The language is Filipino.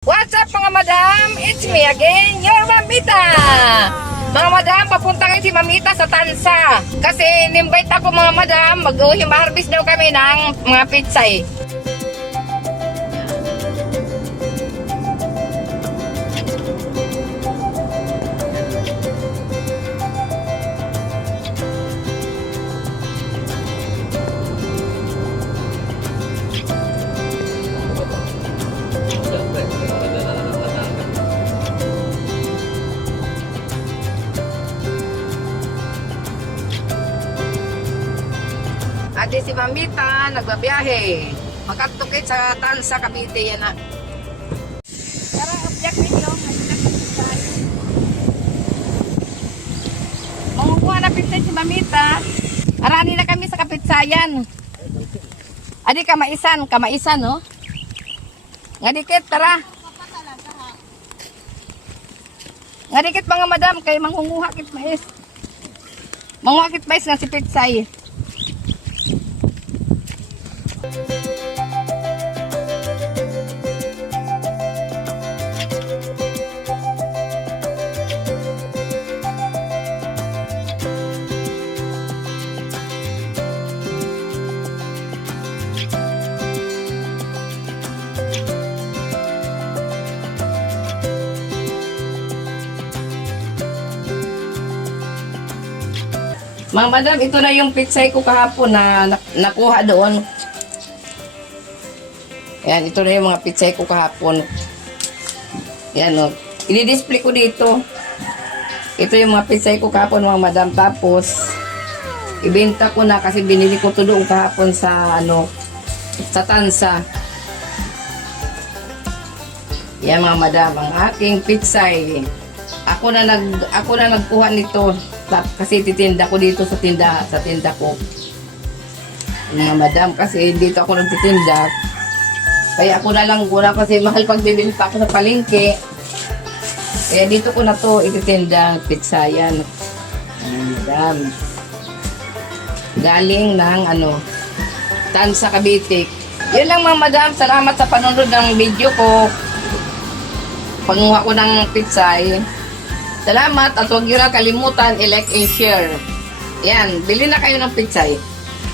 What's up mga madam? It's me again, your Mamita! Mga madam, papunta kayo si Mamita sa Tansa. Kasi in-invite ako mga madam, mag-harvest daw kami ng mga pitsay. Ate si Mamita, nagbabiyahe. Magkatukit sa Tansa, Cavite yan na. Tara, object ninyo. Mangukuha na pitsay si Mamita. Arani na kami sa kapitsayan. Adi, kamaisan, no? Ngadikit, tara. Ngadikit mga madam, kay mangunguha kit mais. Manguha kit mais nga si pitsay. Mga madam, ito na yung pitsay ko kahapon na nakuha doon. Yan, ito na yung mga pitsay ko kahapon. Yan o. I-display ko dito. Ito yung mga pitsay ko kahapon mga madam. Tapos, ibenta ko na kasi binili ko to doon kahapon sa sa Tansa. Yan mga madam, ang aking pitsay. Ako na nagkuha nito. Kasi titinda ko dito sa tinda ko. Mga madam, kasi dito ako nagtitinda. Kaya ako na lang guna kasi mahal pag bibinta ako sa palengke. Kaya dito ko na to ititinda, pitsayan. Mga madam. Galing ng Tansa, Cavite. Yun lang mga madam, salamat sa panonood ng video ko. Panguha ko ng pitsay. Salamat at huwag nyo na kalimutan i-like and share. Yan, bili na kayo ng pitsay.